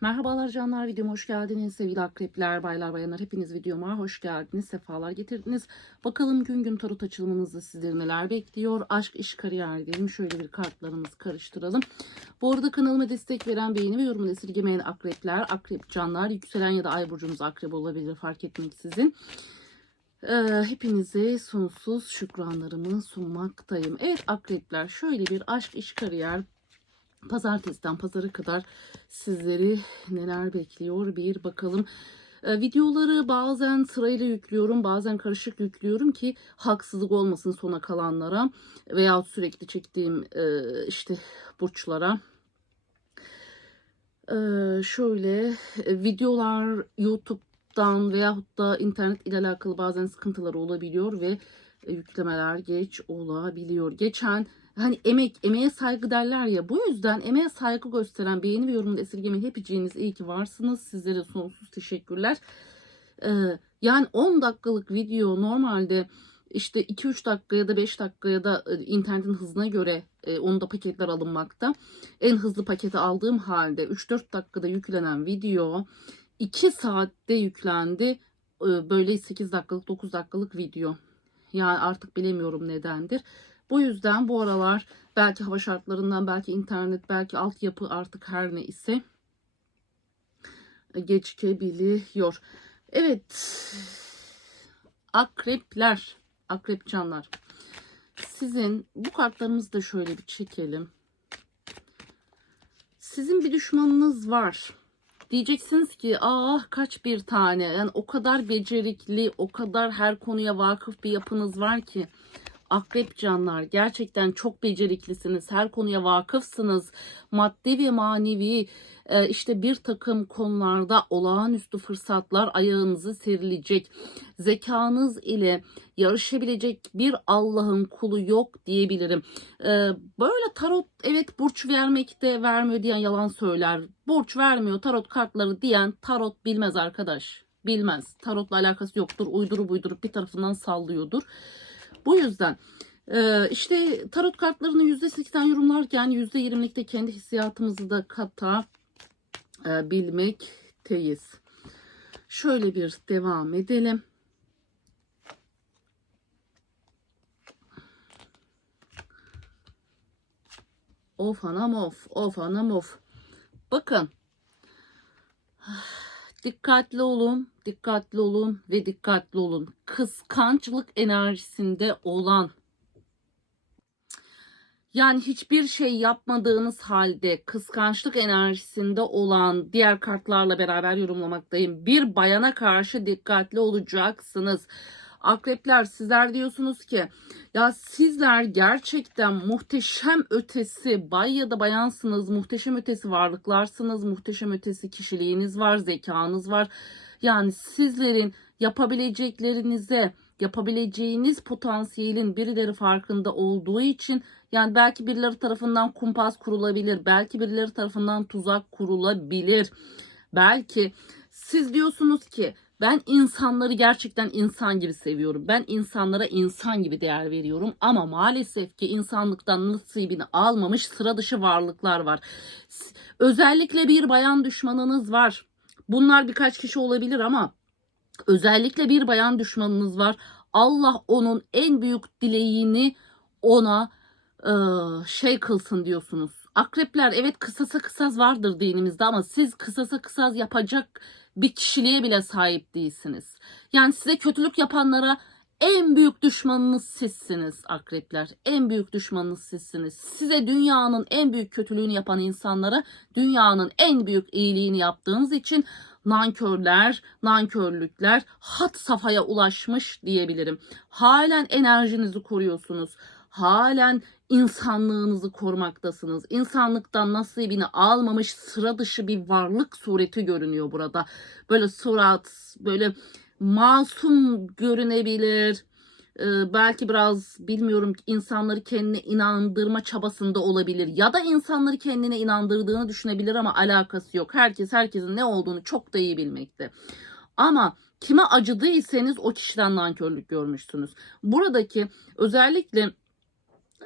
Merhabalar canlar videoma hoş geldiniz. Sevgili akrepler baylar bayanlar hepiniz videoma hoş geldiniz sefalar getirdiniz. Bakalım gün gün tarot açılımınızda sizleri neler bekliyor? Aşk iş kariyer diyelim. Şöyle bir kartlarımızı karıştıralım. Bu arada kanalıma destek veren beğeni ve yorumunu esirgemeyen akrepler akrep canlar yükselen ya da ay burcunuz akrep olabilir fark etmeksizin. Ee, hepinize sonsuz şükranlarımı sunmaktayım. Evet akrepler şöyle bir aşk iş kariyer pazartesiden pazara kadar sizleri neler bekliyor bir bakalım. Ee, videoları bazen sırayla yüklüyorum bazen karışık yüklüyorum ki haksızlık olmasın sona kalanlara veya sürekli çektiğim e, işte burçlara. Ee, şöyle e, videolar YouTube'dan veyahut da internet ile alakalı bazen sıkıntıları olabiliyor ve e, yüklemeler geç olabiliyor. Geçen hani emek, emeğe saygı derler ya. Bu yüzden emeğe saygı gösteren beğeni ve yorumunu esirgemeyin. Hepiciğiniz iyi ki varsınız. Sizlere sonsuz teşekkürler. Ee, yani 10 dakikalık video normalde işte 2-3 dakika ya da 5 dakika ya da e, internetin hızına göre e, onun da paketler alınmakta. En hızlı paketi aldığım halde 3-4 dakikada yüklenen video 2 saatte yüklendi. E, böyle 8 dakikalık 9 dakikalık video. Yani artık bilemiyorum nedendir. Bu yüzden bu aralar belki hava şartlarından, belki internet, belki altyapı artık her ne ise geçikebiliyor. Evet. Akrepler, akrep canlar. Sizin bu kartlarımızı da şöyle bir çekelim. Sizin bir düşmanınız var. Diyeceksiniz ki ah kaç bir tane. Yani o kadar becerikli, o kadar her konuya vakıf bir yapınız var ki. Akrep canlar gerçekten çok beceriklisiniz. Her konuya vakıfsınız. Maddi ve manevi e, işte bir takım konularda olağanüstü fırsatlar ayağınızı serilecek. Zekanız ile yarışabilecek bir Allah'ın kulu yok diyebilirim. E, böyle tarot evet burç vermekte vermiyor diyen yalan söyler. Burç vermiyor tarot kartları diyen tarot bilmez arkadaş. Bilmez. Tarotla alakası yoktur. Uydurup uydurup bir tarafından sallıyordur. Bu yüzden e, işte tarot kartlarını %8'den yorumlarken %20'likte kendi hissiyatımızı da kata e, bilmekteyiz. Şöyle bir devam edelim. Of anam of, of anam of. Bakın. Dikkatli olun, dikkatli olun ve dikkatli olun. Kıskançlık enerjisinde olan yani hiçbir şey yapmadığınız halde kıskançlık enerjisinde olan diğer kartlarla beraber yorumlamaktayım. Bir bayana karşı dikkatli olacaksınız. Akrepler sizler diyorsunuz ki ya sizler gerçekten muhteşem ötesi bay ya da bayansınız. Muhteşem ötesi varlıklarsınız. Muhteşem ötesi kişiliğiniz var, zekanız var. Yani sizlerin yapabileceklerinize, yapabileceğiniz potansiyelin birileri farkında olduğu için yani belki birileri tarafından kumpas kurulabilir. Belki birileri tarafından tuzak kurulabilir. Belki siz diyorsunuz ki ben insanları gerçekten insan gibi seviyorum. Ben insanlara insan gibi değer veriyorum. Ama maalesef ki insanlıktan nasibini almamış sıra dışı varlıklar var. Özellikle bir bayan düşmanınız var. Bunlar birkaç kişi olabilir ama özellikle bir bayan düşmanınız var. Allah onun en büyük dileğini ona şey kılsın diyorsunuz. Akrepler evet kısasa kısas vardır dinimizde ama siz kısasa kısas yapacak bir kişiliğe bile sahip değilsiniz. Yani size kötülük yapanlara en büyük düşmanınız sizsiniz akrepler. En büyük düşmanınız sizsiniz. Size dünyanın en büyük kötülüğünü yapan insanlara dünyanın en büyük iyiliğini yaptığınız için nankörler, nankörlükler hat safhaya ulaşmış diyebilirim. Halen enerjinizi koruyorsunuz. Halen insanlığınızı korumaktasınız. İnsanlıktan nasibini almamış sıra dışı bir varlık sureti görünüyor burada. Böyle surat, böyle masum görünebilir. Ee, belki biraz bilmiyorum insanları kendine inandırma çabasında olabilir ya da insanları kendine inandırdığını düşünebilir ama alakası yok. Herkes herkesin ne olduğunu çok da iyi bilmekte. Ama kime acıdıysanız o kişiden nankörlük görmüşsünüz. Buradaki özellikle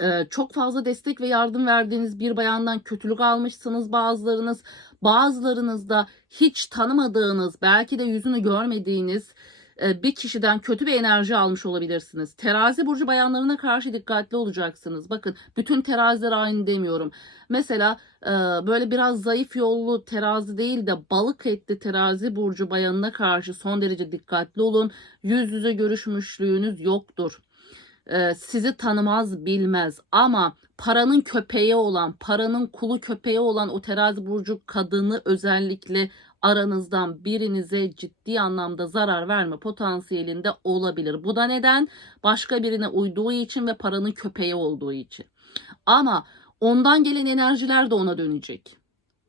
Ee, çok fazla destek ve yardım verdiğiniz bir bayandan kötülük almışsınız bazılarınız. Bazılarınız da hiç tanımadığınız, belki de yüzünü görmediğiniz e, bir kişiden kötü bir enerji almış olabilirsiniz. Terazi burcu bayanlarına karşı dikkatli olacaksınız. Bakın bütün teraziler aynı demiyorum. Mesela e, böyle biraz zayıf yollu terazi değil de balık etli terazi burcu bayanına karşı son derece dikkatli olun. Yüz yüze görüşmüşlüğünüz yoktur. E, sizi tanımaz bilmez ama paranın köpeği olan, paranın kulu köpeği olan o terazi burcu kadını özellikle aranızdan birinize ciddi anlamda zarar verme potansiyelinde olabilir. Bu da neden? Başka birine uyduğu için ve paranın köpeği olduğu için. Ama ondan gelen enerjiler de ona dönecek.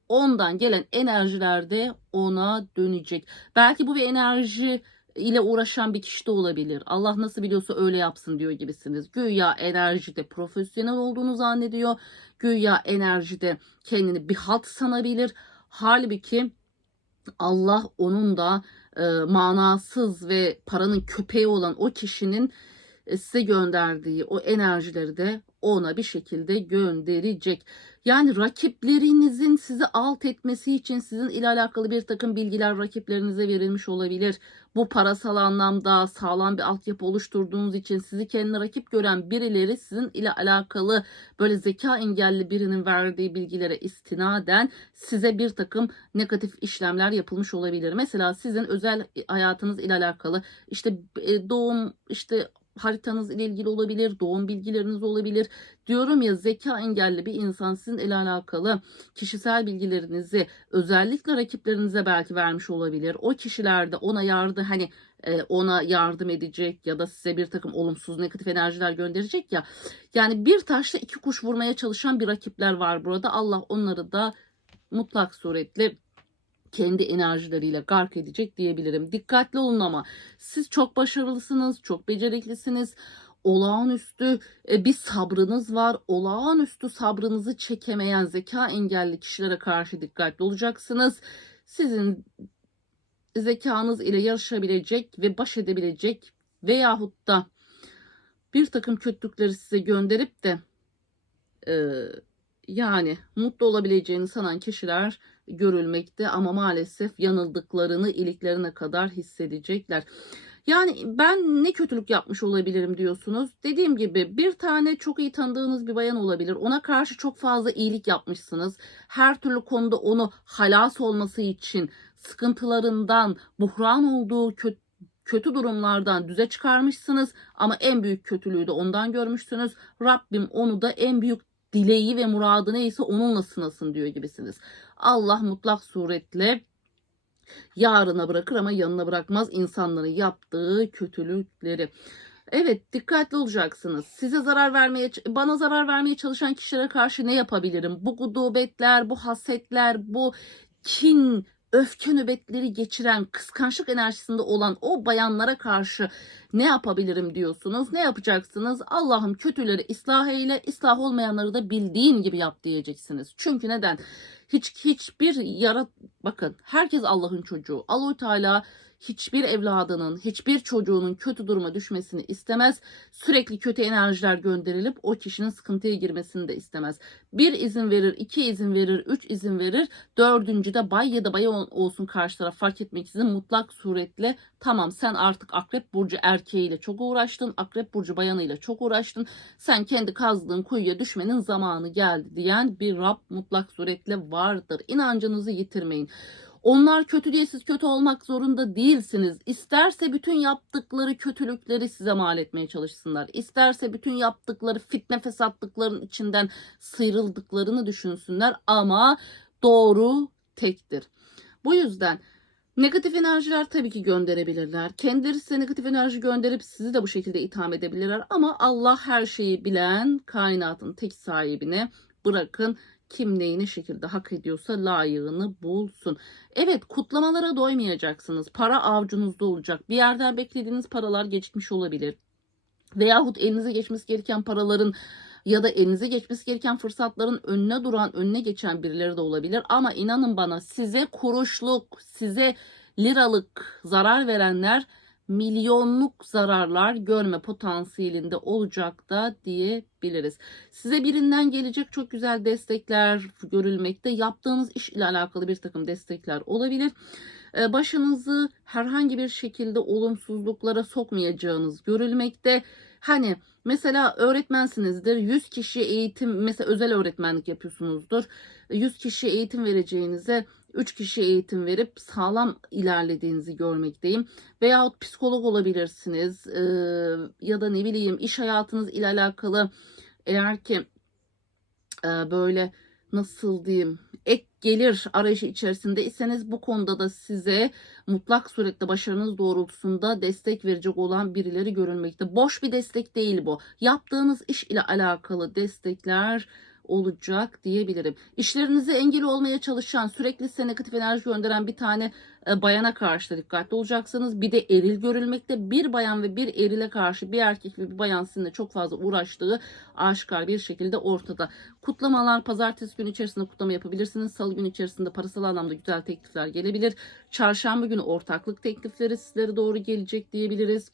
Ondan gelen enerjiler de ona dönecek. Belki bu bir enerji ile uğraşan bir kişi de olabilir. Allah nasıl biliyorsa öyle yapsın diyor gibisiniz. Güya enerjide profesyonel olduğunu zannediyor. Güya enerjide kendini bir halt sanabilir. Halbuki Allah onun da e, manasız ve paranın köpeği olan o kişinin size gönderdiği o enerjileri de ona bir şekilde gönderecek. Yani rakiplerinizin sizi alt etmesi için sizin ile alakalı bir takım bilgiler rakiplerinize verilmiş olabilir. Bu parasal anlamda sağlam bir altyapı oluşturduğunuz için sizi kendine rakip gören birileri sizin ile alakalı böyle zeka engelli birinin verdiği bilgilere istinaden size bir takım negatif işlemler yapılmış olabilir. Mesela sizin özel hayatınız ile alakalı işte e, doğum işte haritanız ile ilgili olabilir, doğum bilgileriniz olabilir. Diyorum ya zeka engelli bir insan sizin ile alakalı kişisel bilgilerinizi özellikle rakiplerinize belki vermiş olabilir. O kişiler de ona yardım hani e, ona yardım edecek ya da size bir takım olumsuz negatif enerjiler gönderecek ya. Yani bir taşla iki kuş vurmaya çalışan bir rakipler var burada. Allah onları da mutlak suretle kendi enerjileriyle gark edecek diyebilirim. Dikkatli olun ama siz çok başarılısınız, çok beceriklisiniz. Olağanüstü e, bir sabrınız var. Olağanüstü sabrınızı çekemeyen zeka engelli kişilere karşı dikkatli olacaksınız. Sizin zekanız ile yarışabilecek ve baş edebilecek veyahut da bir takım kötülükleri size gönderip de e, yani mutlu olabileceğini sanan kişiler görülmekte ama maalesef yanıldıklarını iliklerine kadar hissedecekler. Yani ben ne kötülük yapmış olabilirim diyorsunuz. Dediğim gibi bir tane çok iyi tanıdığınız bir bayan olabilir. Ona karşı çok fazla iyilik yapmışsınız. Her türlü konuda onu halas olması için sıkıntılarından, buhran olduğu kötü kötü durumlardan düze çıkarmışsınız ama en büyük kötülüğü de ondan görmüşsünüz. Rabbim onu da en büyük dileği ve muradı neyse onunla sınasın diyor gibisiniz. Allah mutlak suretle yarına bırakır ama yanına bırakmaz insanların yaptığı kötülükleri. Evet dikkatli olacaksınız. Size zarar vermeye, bana zarar vermeye çalışan kişilere karşı ne yapabilirim? Bu gudubetler, bu hasetler, bu kin, öfke nöbetleri geçiren, kıskançlık enerjisinde olan o bayanlara karşı ne yapabilirim diyorsunuz. Ne yapacaksınız? Allah'ım kötüleri ıslah eyle, ıslah olmayanları da bildiğin gibi yap diyeceksiniz. Çünkü neden? Hiç hiçbir yarat bakın herkes Allah'ın çocuğu. Allahu Teala hiçbir evladının, hiçbir çocuğunun kötü duruma düşmesini istemez. Sürekli kötü enerjiler gönderilip o kişinin sıkıntıya girmesini de istemez. Bir izin verir, iki izin verir, üç izin verir. Dördüncü de bay ya da bay olsun karşı taraf fark etmeksizin mutlak suretle tamam sen artık akrep burcu erkeğiyle çok uğraştın. Akrep burcu bayanıyla çok uğraştın. Sen kendi kazdığın kuyuya düşmenin zamanı geldi diyen bir Rab mutlak suretle vardır. İnancınızı yitirmeyin. Onlar kötü diye siz kötü olmak zorunda değilsiniz. İsterse bütün yaptıkları kötülükleri size mal etmeye çalışsınlar. İsterse bütün yaptıkları fitne fesatlıkların içinden sıyrıldıklarını düşünsünler ama doğru tektir. Bu yüzden Negatif enerjiler tabii ki gönderebilirler. Kendileri size negatif enerji gönderip sizi de bu şekilde itham edebilirler. Ama Allah her şeyi bilen kainatın tek sahibine bırakın kim neyi ne şekilde hak ediyorsa layığını bulsun. Evet kutlamalara doymayacaksınız. Para avcunuzda olacak. Bir yerden beklediğiniz paralar geçmiş olabilir. Veyahut elinize geçmesi gereken paraların ya da elinize geçmesi gereken fırsatların önüne duran, önüne geçen birileri de olabilir. Ama inanın bana size kuruşluk, size liralık zarar verenler milyonluk zararlar görme potansiyelinde olacak da diyebiliriz. Size birinden gelecek çok güzel destekler görülmekte. Yaptığınız iş ile alakalı bir takım destekler olabilir. Ee, Başınızı herhangi bir şekilde olumsuzluklara sokmayacağınız görülmekte. Hani mesela öğretmensinizdir 100 kişi eğitim mesela özel öğretmenlik yapıyorsunuzdur 100 kişi eğitim vereceğinize 3 kişi eğitim verip sağlam ilerlediğinizi görmekteyim. Veyahut psikolog olabilirsiniz ee, ya da ne bileyim iş hayatınız ile alakalı eğer ki e, böyle nasıl diyeyim ek gelir arayışı içerisinde iseniz bu konuda da size mutlak surette başarınız doğrultusunda destek verecek olan birileri görülmekte. Boş bir destek değil bu. Yaptığınız iş ile alakalı destekler olacak diyebilirim. İşlerinize engel olmaya çalışan, sürekli size negatif enerji gönderen bir tane e, bayana karşı da dikkatli olacaksınız. Bir de eril görülmekte. Bir bayan ve bir erile karşı bir erkek ve bir bayan sizinle çok fazla uğraştığı aşikar bir şekilde ortada. Kutlamalar pazartesi günü içerisinde kutlama yapabilirsiniz. Salı günü içerisinde parasal anlamda güzel teklifler gelebilir. Çarşamba günü ortaklık teklifleri sizlere doğru gelecek diyebiliriz.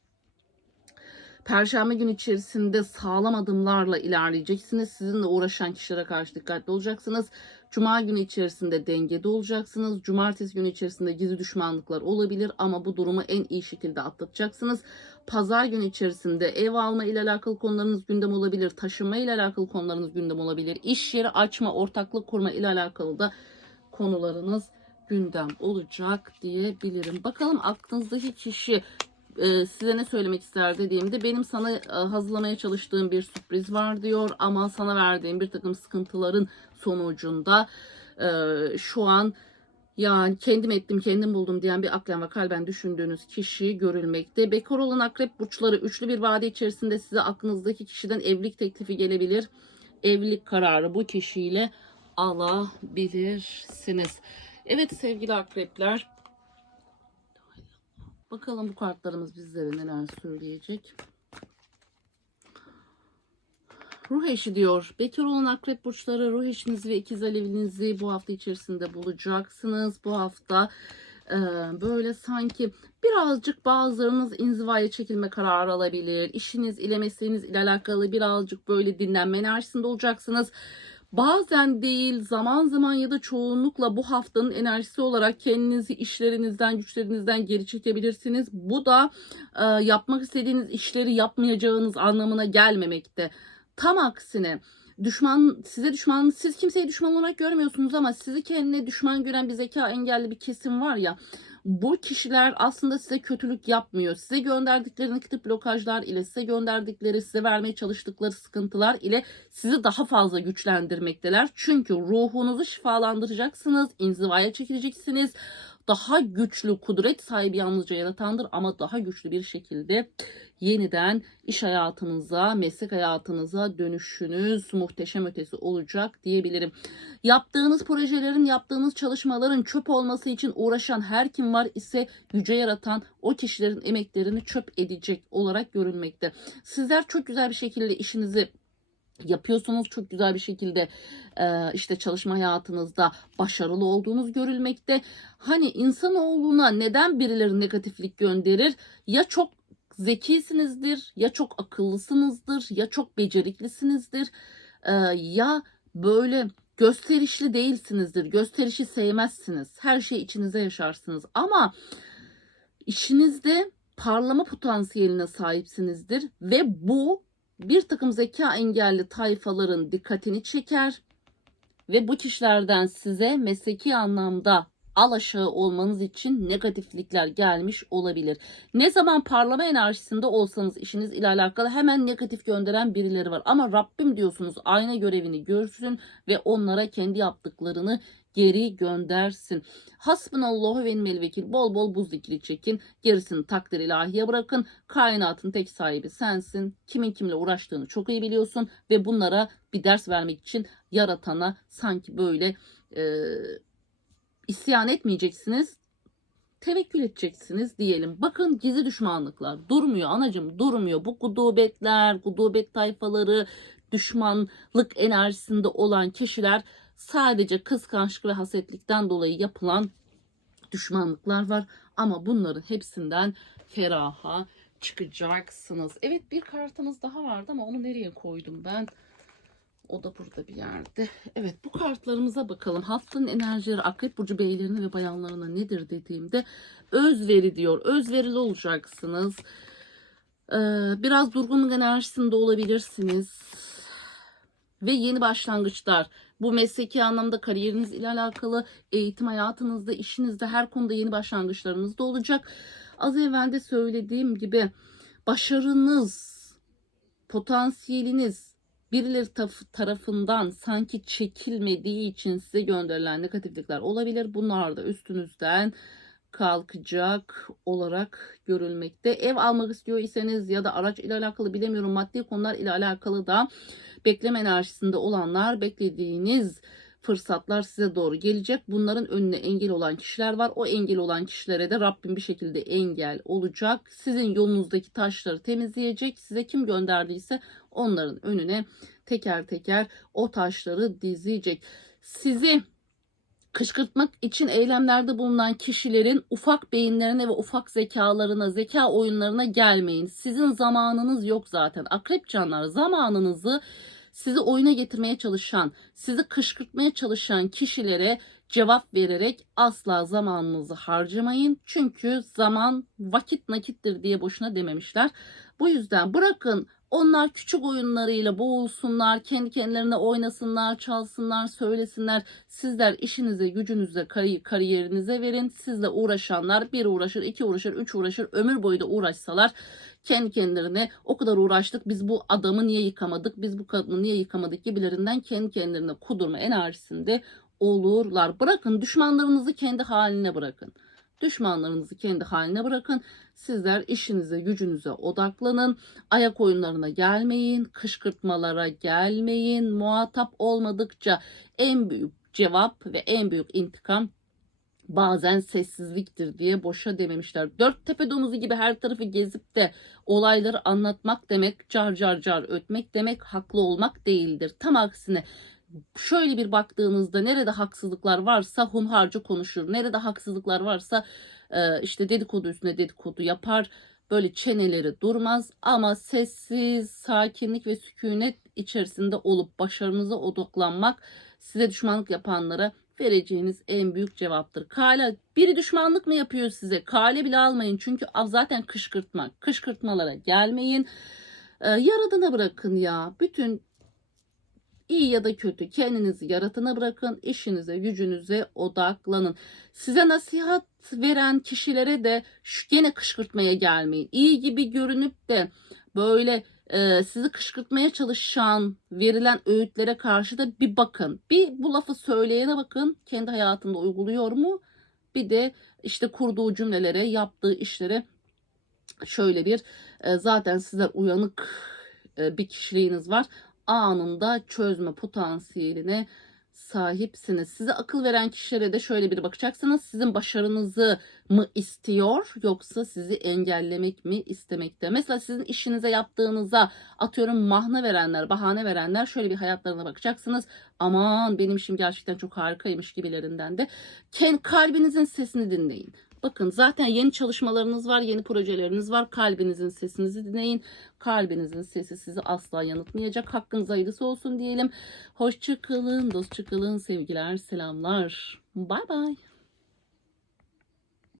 Perşembe günü içerisinde sağlam adımlarla ilerleyeceksiniz. Sizinle uğraşan kişilere karşı dikkatli olacaksınız. Cuma günü içerisinde dengede olacaksınız. Cumartesi günü içerisinde gizli düşmanlıklar olabilir ama bu durumu en iyi şekilde atlatacaksınız. Pazar günü içerisinde ev alma ile alakalı konularınız gündem olabilir. Taşınma ile alakalı konularınız gündem olabilir. İş yeri açma, ortaklık kurma ile alakalı da konularınız gündem olacak diyebilirim. Bakalım aklınızdaki kişi e, size ne söylemek ister dediğimde benim sana e, hazırlamaya çalıştığım bir sürpriz var diyor ama sana verdiğim bir takım sıkıntıların sonucunda e, şu an yani kendim ettim kendim buldum diyen bir aklen ve kalben düşündüğünüz kişi görülmekte. Bekar olan akrep burçları üçlü bir vade içerisinde size aklınızdaki kişiden evlilik teklifi gelebilir. Evlilik kararı bu kişiyle alabilirsiniz. Evet sevgili akrepler Bakalım bu kartlarımız bizlere neler söyleyecek. Ruh eşi diyor. Bekar olan akrep burçları ruh eşinizi ve ikiz alevinizi bu hafta içerisinde bulacaksınız. Bu hafta e, böyle sanki birazcık bazılarınız inzivaya çekilme kararı alabilir. İşiniz ile mesleğiniz ile alakalı birazcık böyle dinlenme enerjisinde olacaksınız. Bazen değil zaman zaman ya da çoğunlukla bu haftanın enerjisi olarak kendinizi işlerinizden güçlerinizden geri çekebilirsiniz. Bu da e, yapmak istediğiniz işleri yapmayacağınız anlamına gelmemekte. Tam aksine düşman size düşman siz kimseyi düşman olarak görmüyorsunuz ama sizi kendine düşman gören bir zeka engelli bir kesim var ya bu kişiler aslında size kötülük yapmıyor. Size gönderdikleri negatif blokajlar ile size gönderdikleri size vermeye çalıştıkları sıkıntılar ile sizi daha fazla güçlendirmekteler. Çünkü ruhunuzu şifalandıracaksınız, inzivaya çekileceksiniz daha güçlü kudret sahibi yalnızca yaratandır ama daha güçlü bir şekilde yeniden iş hayatınıza, meslek hayatınıza dönüşünüz muhteşem ötesi olacak diyebilirim. Yaptığınız projelerin, yaptığınız çalışmaların çöp olması için uğraşan her kim var ise yüce yaratan o kişilerin emeklerini çöp edecek olarak görülmekte. Sizler çok güzel bir şekilde işinizi yapıyorsunuz çok güzel bir şekilde e, işte çalışma hayatınızda başarılı olduğunuz görülmekte. Hani insanoğluna neden birileri negatiflik gönderir? Ya çok zekisinizdir, ya çok akıllısınızdır, ya çok beceriklisinizdir, e, ya böyle gösterişli değilsinizdir. Gösterişi sevmezsiniz. Her şeyi içinize yaşarsınız. Ama işinizde parlama potansiyeline sahipsinizdir ve bu bir takım zeka engelli tayfaların dikkatini çeker ve bu kişilerden size mesleki anlamda alaşağı olmanız için negatiflikler gelmiş olabilir. Ne zaman parlama enerjisinde olsanız işiniz ile alakalı hemen negatif gönderen birileri var. Ama Rabbim diyorsunuz ayna görevini görsün ve onlara kendi yaptıklarını geri göndersin. Hasbunallahu ve ni'mel vekil. Bol bol bu zikri çekin. Gerisini takdir ilahiye bırakın. Kainatın tek sahibi sensin. Kimin kimle uğraştığını çok iyi biliyorsun ve bunlara bir ders vermek için yaratana sanki böyle e, isyan etmeyeceksiniz. Tevekkül edeceksiniz diyelim. Bakın gizli düşmanlıklar durmuyor anacım durmuyor. Bu gudubetler, gudubet tayfaları, düşmanlık enerjisinde olan kişiler sadece kıskançlık ve hasetlikten dolayı yapılan düşmanlıklar var ama bunların hepsinden feraha çıkacaksınız. Evet bir kartımız daha vardı ama onu nereye koydum ben? O da burada bir yerde. Evet bu kartlarımıza bakalım. Haftanın enerjileri Akrep Burcu beylerine ve bayanlarına nedir dediğimde özveri diyor. Özverili olacaksınız. Ee, biraz durgunluk enerjisinde olabilirsiniz. Ve yeni başlangıçlar. Bu mesleki anlamda kariyeriniz ile alakalı, eğitim hayatınızda, işinizde her konuda yeni başlangıçlarınız da olacak. Az evvel de söylediğim gibi başarınız, potansiyeliniz birileri tarafından sanki çekilmediği için size gönderilen negatiflikler olabilir. Bunlar da üstünüzden kalkacak olarak görülmekte. Ev almak istiyor iseniz ya da araç ile alakalı bilemiyorum maddi konular ile alakalı da bekleme enerjisinde olanlar beklediğiniz fırsatlar size doğru gelecek. Bunların önüne engel olan kişiler var. O engel olan kişilere de Rabbim bir şekilde engel olacak. Sizin yolunuzdaki taşları temizleyecek. Size kim gönderdiyse onların önüne teker teker o taşları dizecek. Sizi kışkırtmak için eylemlerde bulunan kişilerin ufak beyinlerine ve ufak zekalarına, zeka oyunlarına gelmeyin. Sizin zamanınız yok zaten. Akrep canlar zamanınızı sizi oyuna getirmeye çalışan, sizi kışkırtmaya çalışan kişilere cevap vererek asla zamanınızı harcamayın. Çünkü zaman vakit nakittir diye boşuna dememişler. Bu yüzden bırakın onlar küçük oyunlarıyla boğulsunlar, kendi kendilerine oynasınlar, çalsınlar, söylesinler. Sizler işinize, gücünüze, kari- kariyerinize verin. Sizle uğraşanlar bir uğraşır, iki uğraşır, üç uğraşır, ömür boyu da uğraşsalar kendi kendilerine o kadar uğraştık biz bu adamı niye yıkamadık, biz bu kadını niye yıkamadık gibilerinden kendi kendilerine kudurma enerjisinde olurlar. Bırakın düşmanlarınızı kendi haline bırakın. Düşmanlarınızı kendi haline bırakın. Sizler işinize, gücünüze odaklanın. Ayak oyunlarına gelmeyin, kışkırtmalara gelmeyin. Muhatap olmadıkça en büyük cevap ve en büyük intikam bazen sessizliktir diye boşa dememişler. Dört tepe domuzu gibi her tarafı gezip de olayları anlatmak demek, car car car ötmek demek, haklı olmak değildir. Tam aksine şöyle bir baktığınızda nerede haksızlıklar varsa hunharca konuşur. Nerede haksızlıklar varsa e, işte dedikodu üstüne dedikodu yapar. Böyle çeneleri durmaz ama sessiz, sakinlik ve sükunet içerisinde olup başarınıza odaklanmak size düşmanlık yapanlara vereceğiniz en büyük cevaptır. Kale biri düşmanlık mı yapıyor size? Kale bile almayın çünkü zaten kışkırtmak. Kışkırtmalara gelmeyin. Ee, yaradana bırakın ya. Bütün iyi ya da kötü kendinizi yaratana bırakın. işinize, gücünüze odaklanın. Size nasihat veren kişilere de şu gene kışkırtmaya gelmeyin. İyi gibi görünüp de böyle e, sizi kışkırtmaya çalışan verilen öğütlere karşı da bir bakın. Bir bu lafı söyleyene bakın kendi hayatında uyguluyor mu? Bir de işte kurduğu cümlelere, yaptığı işlere şöyle bir e, zaten sizler uyanık e, bir kişiliğiniz var. Anında çözme potansiyeline sahipsiniz. Size akıl veren kişilere de şöyle bir bakacaksınız. Sizin başarınızı mı istiyor yoksa sizi engellemek mi istemekte? Mesela sizin işinize yaptığınıza atıyorum mahna verenler, bahane verenler şöyle bir hayatlarına bakacaksınız. Aman benim işim gerçekten çok harikaymış gibilerinden de. Kendi kalbinizin sesini dinleyin. Bakın zaten yeni çalışmalarınız var, yeni projeleriniz var. Kalbinizin sesinizi dinleyin. Kalbinizin sesi sizi asla yanıltmayacak. Hakkınız hayırlısı olsun diyelim. Hoşçakalın, dostça kalın, sevgiler, selamlar. Bay bay.